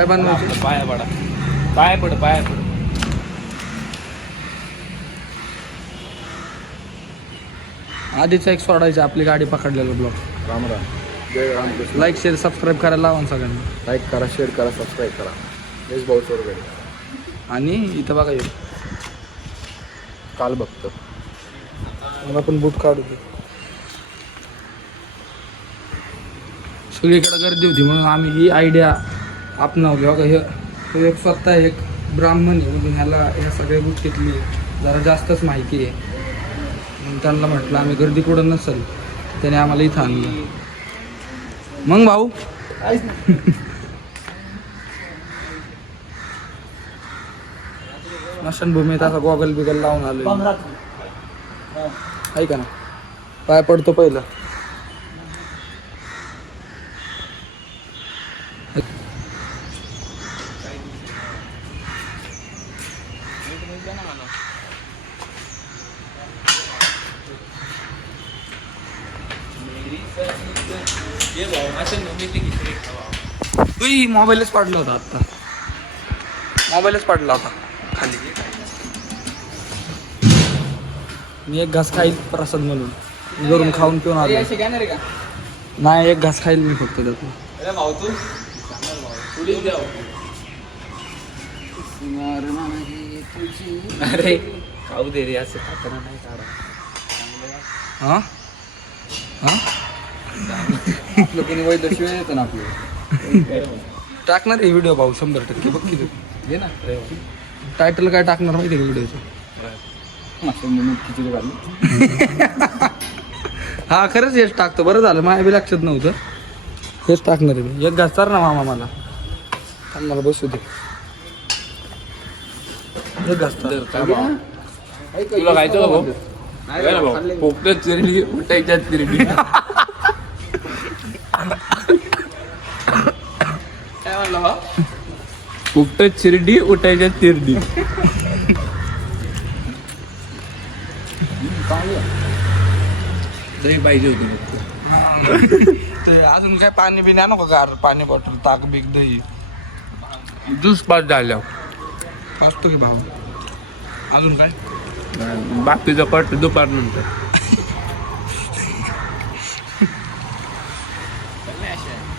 काय बनवायचं? पाया पडा, पाया पड, पाया पड. आधीच एक सोडायचं आपली गाडी पकडलेलं ब्लॉग. राम राम. जय Ram Krishna. Like share subscribe करायला लावा ना सगळ्यांना. लाईक करा, शेअर करा, सबस्क्राईब करा. यश भाऊ चोरगडे. आणि इथं बघा ये काल बघतो. मग आपण बूट काढू. सगळीकडे गर्दी होती म्हणून आम्ही ही आयडिया आपणावली. बघा हे एक स्वतः एक ब्राह्मण आहे म्हणून ह्याला ह्या सगळ्या गोष्टीतली जरा जास्तच माहिती आहे. मग त्यांना म्हटलं आम्ही गर्दी कुठं नसेल त्याने आम्हाला इथं आणलं. मग भाऊ स्मशानभूमीत असा गॉगल बिगल लावून आलो. ऐका ना, पाय पडतो पहिलं. मोबाईलच पडला होता आता, मोबाईलच पडला होता खाली. मी एक घास खाईल प्रसाद म्हणून घरून खाऊन पिऊन आलो. नाही एक घास खाईल मी फक्त त्यातून. अरे खाऊ दे रे, असं खाताना नाही काढा. हा हा आपलं कोणी वैद्यशिवाय येतं ना आपलं. टाकणार आहे व्हिडिओ भाऊ 100%. बघ किती घे ना. टायटल काय टाकणार माहिती आहे का व्हिडिओचं? म्हणून खिचडी घालून. हा खरंच हेच टाकतो. बरं झालं माझ्या बी लक्षात नव्हतं. हेच टाकणार आहे मी. एक घास चार ना मामा मला. मला बसू दे. एक घास चार. तुला खायचं का भाऊ? पोपटात चिरडी, उठायच्यात चिरडी. काय म्हणलं बा? पोपटात चिरडी, उठायच्यात चिरडी. दही पाहिजे होती. ते अजून काय पाणी बिणी आणू का गार? पाणी बॉटल, ताक बीक, दही. ज्यूस पाच झाल्या. असतो की भाऊ. अजून काय? बाकीचं कट दुपार नंतर.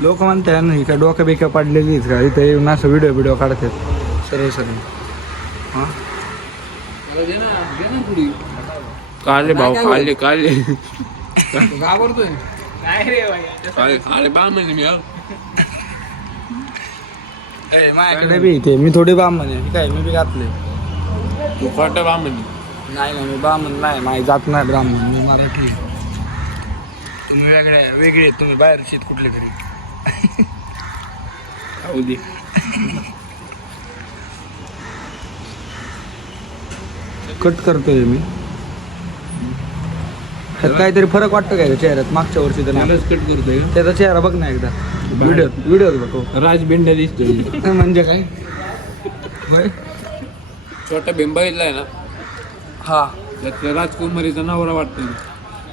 लोक म्हणतात नाही का डोक्या बिक्या पाडलेली का इथे येऊन असं व्हिडिओ काढतात सरळ सरळ. हां काले भाऊ, काले काले घाबरतोय काले काले बा म्हणजे मी. माझ्याकडे बी इथे मी थोडी बामण आहे काय, मी बी घातले. तू खोटं बा म्हणजे. नाही मी बामण नाही, माझी जात नाही ब्राह्मण, मी मराठी. तुम्ही वेगळे तुम्ही बाहेर शेत कुठले तरी. खाऊ दे. कट करतोय मी. त्यात काहीतरी फरक वाटतं काय चेहऱ्यात मागच्या वर्षी तर मलाच कट करतोय का? त्याचा चेहरा बघ ना एकदा व्हिडिओ बघ. राजबिंडा दिसतोय. म्हणजे काय होय? छोटा बिंबा इथलाय ना, हा त्यातल्या राजकुमारीचा नवरा वाटतो.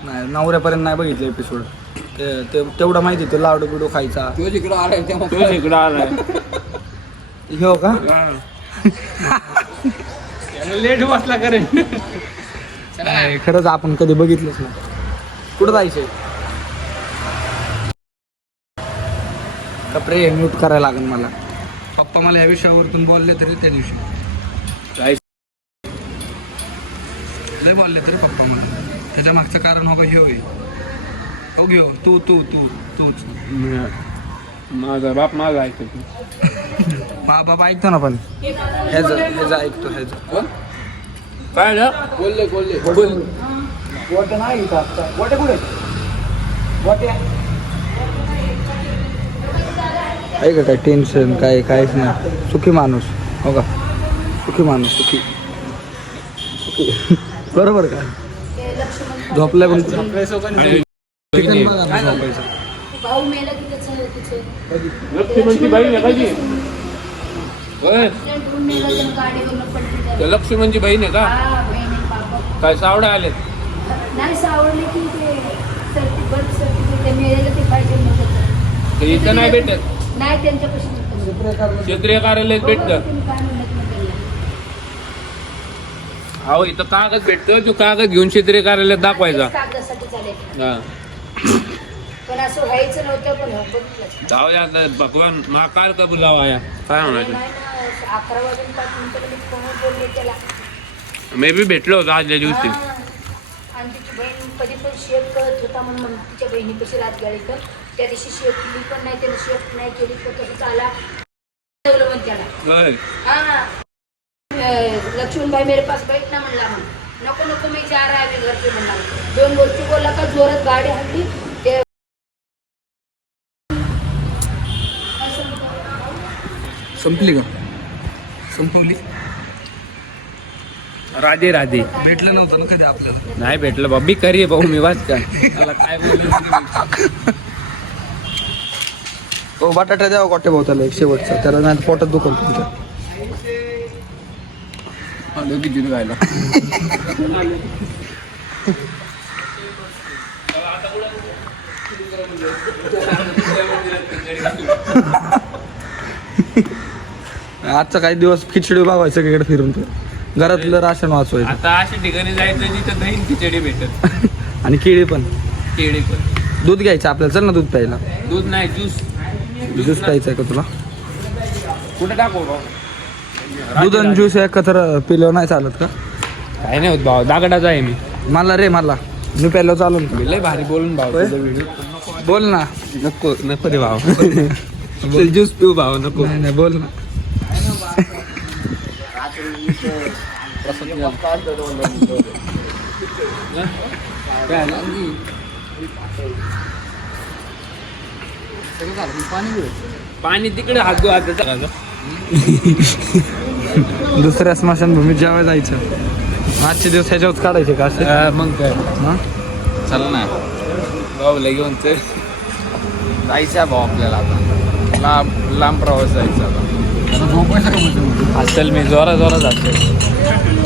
नाही नवऱ्यापर्यंत नाही बघितलं एपिसोड. तेवढं माहिती तो लाडू बिडू खायचा. तो जिकडं आलाय तेव्हा तो इकडं आलाय. हो का? लेट बसला करेन. नाही, खरंच आपण कधी बघितलंच नाही. कुठं जायचंय? कपडे म्यूट करायला लागेल मला. पप्पा मला या विषयावरतून बोलले तरी त्या दिवशी लय बोलले तरी पप्पा मला. त्याच्या मागचं कारण हो का हे होय. हो घेऊ तूच माझा बाप माझा ऐकतो. बाबा ऐकतो ना पण ह्याचं ऐकतो ह्याचं. काय ना बोलले गोटे नाही गोटे कुठे गोटे आहे का? काय टेन्शन काहीच नाही. सुखी माणूस हो का? सुखी माणूस सुखी बरोबर का? झोपलाय पण झोपायचं. लक्ष्मणची बहीण आहे कधी? लक्ष्मणची बहीण आहे का? काय सावडा आले? नाही सावडले की ते बर्थ सर्टिफिकेट मिळालं ते पाहिजे. इथं नाही भेटत. नाही त्यांच्यापाशी क्षेत्रीय कार्यालयात भेटतं. तुम्ही काय म्हणत नाही त्याला. अहो इथं कागद भेटतो, तो कागद घेऊन क्षेत्रीय कार्यालयात दाखवायचा. तेच कागदासाठी चालेल. हा. पण असं व्हायचं नव्हतं, पण बघितलं. जाऊ द्या आता, भगवान महाकाल का बुलावा या काय म्हणायचं. नाही ना, 11 वाजून 5 मिनिटं मी फोन बोलले त्याला. मे बी भेटलो होतो आजच्या दिवशी. हा. आणि तिची बहीण कधी पण शेक करत होता म्हणून तिच्या बहिणीपाशी रात गेली. तर त्या दिवशी शेक केली पण नाही, त्याने शेक नाही केली तर तसंच आला मग त्याला. होय. हाँ लक्ष्मणभाई मेरे पास बैठना म्हणला. मग नको नको मी जा रहा है घर पे म्हणला. 2 गोष्टी बोलला का जोरात गाडी हल्ली. ते संपली का? संपवली? राधे राधे. भेटलं नव्हतं ना कधी आपल्याला. नाही भेटलं बाबी करी भाऊ मी वाच काय मला काय बोलू. तो बटाटा द्यावा गोटे भाऊ त्याला एक शेवटचा, त्याला नाही पोटात दुखल तुमच्या. आलो खिचडी खायला. आजचा काही दिवस खिचडी भावायचं सगळीकडे फिरून तो घरातलं राशन वाचवायचं. आता अशा ठिकाणी जायचं जिथं दही खिचडी भेटत आणि केळी पण. केळी पण. दूध घ्यायचं आपल्याला, चल ना दूध प्यायला. दूध नाही ज्यूस. ज्यूस प्यायचा आहे का तुला? कुठे टाकू भाऊ? दूध आणि ज्यूस एकत्र पिल्यावर नाही चालत का? काय नाही होत भाऊ, दागडाचा आहे मी. मला रे मला मी प्यायला चालून का? लय भारी बोलून भाऊ होय? तुझा व्हिडिओ. बोल ना. नको नको रे भाऊ. ज्यूस पिऊ भाऊ नको. नाही नाही बोल ना. पाणी तिकडे हात धु आता. दुसऱ्या स्मशानभूमीत जेव्हा जायचं आजचे दिवस ह्याच्यावर काढायचे का असे? मग काय हा? चला ना भाऊला घेऊन चल. जायचं आहे भाऊ आपल्याला आता. लांब प्रवास जायचा आता. झोपायचं का म्हणजे? असेल मी जोरा जातो.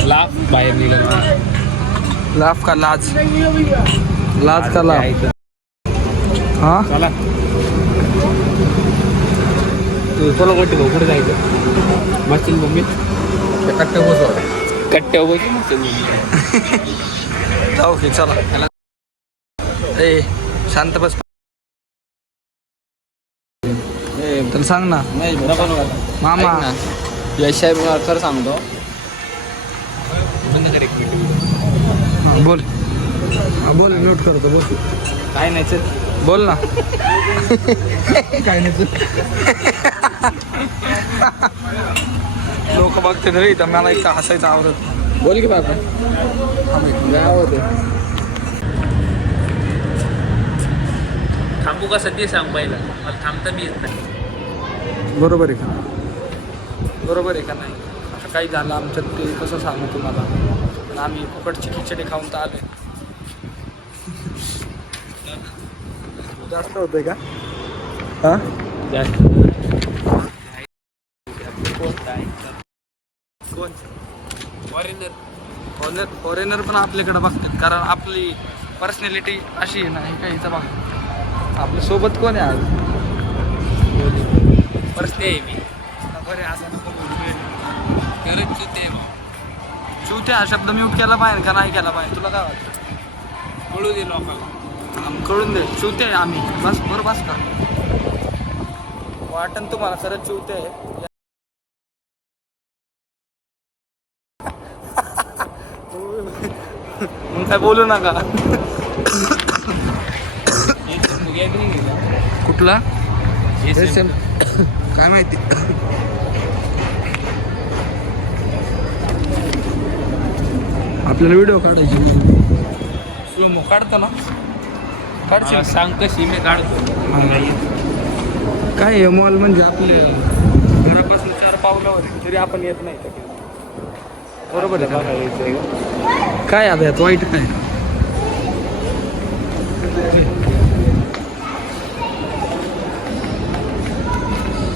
लाभ बाहेर निघाल. लाफ का लाज? लाज का लाफ? हा चला तुला कुठे भाऊ कुठे जायचं? मशीन मम्मी कट्टे बसवा. कट्ट्यावर बसून मशीन मम्मी. जाऊ की चला. ए शांत बस. तर सांग ना नाही मामा. यशाय मला खरं सांगतो. हा, बोल. हा, बोल म्यूट करतो. बोल काय नाही चल. बोल ना. काय नाही लोक बघते रे इथं, मला इथं हसायचं आवडत. बोल की बाबा. होते थांबू का सध्या सांग पहिला, मला थांबता बी येत नाही. बरोबर आहे का? बरोबर आहे का नाही? आता काही झालं आमच्यात ते कसं सांगू तुम्हाला, पण आम्ही फुकटची खिचडी खाऊन तर आले. जास्त होतंय का? हा जास्त कोण? फॉरेनर. फॉरेनर पण आपल्याकडे बघतात, कारण आपली पर्सनॅलिटी अशी आहे ना. हे काही इथं बघ, आपल्या सोबत कोण आहे आज? परस्ते आहे मी. बरे असं नको खरंच चुते चुत्या हा शब्द म्यूट केला पाहिजे का नाही केला पाहिजे? तुला काय वाटतं? कळू दे लोकांना. कळून दे चुते आहे आम्ही, बस बरं बस का? वाटन तुम्हाला खरंच चुते आहे. मग काय बोलू नका. कुठला? काय माहिती. आपल्याला व्हिडिओ काढायची. स्लो काढता ना? काढशील मला सांग कशी मी काढतो. काय आहे मॉल म्हणजे आपले घरापासून 4 पावलावर आहे, तरी आपण येत नाही का? बरोबर आहे का? काय आता यात वाईट काय?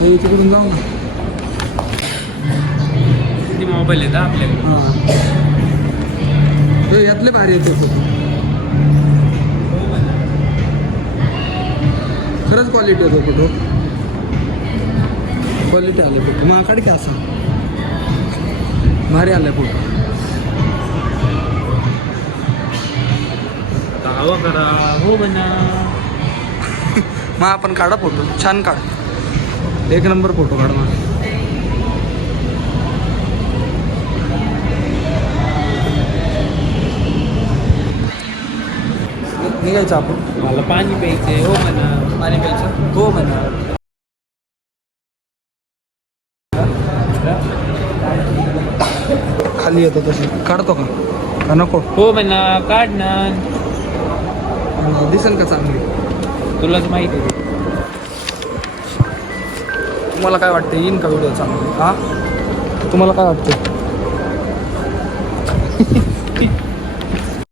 इकडून जाऊ ना. किती मोबाईल येतात आपल्याकडे. हां यातले भारी येतो. खरंच क्वालिटी होतो फोटो. क्वालिटी आले फोटो मग काढ की असा भारी आलाय फोटो. हवा करा हो म्हणा. मग आपण काढा फोटो छान काढ. एक नंबर फोटो काढ मग. निघायचं आपण. मला पाणी प्यायचंय हो म्हणा. पाणी प्यायचं हो म्हणा. खाली येतो तसं काढतो का नको. हो म्हणा काढ ना. दिसेल का चांगली. तुलाच माहिती आहे. तुम्हाला काय वाटतं येईन का व्हिडिओ चांगली. हा तुम्हाला काय वाटतं.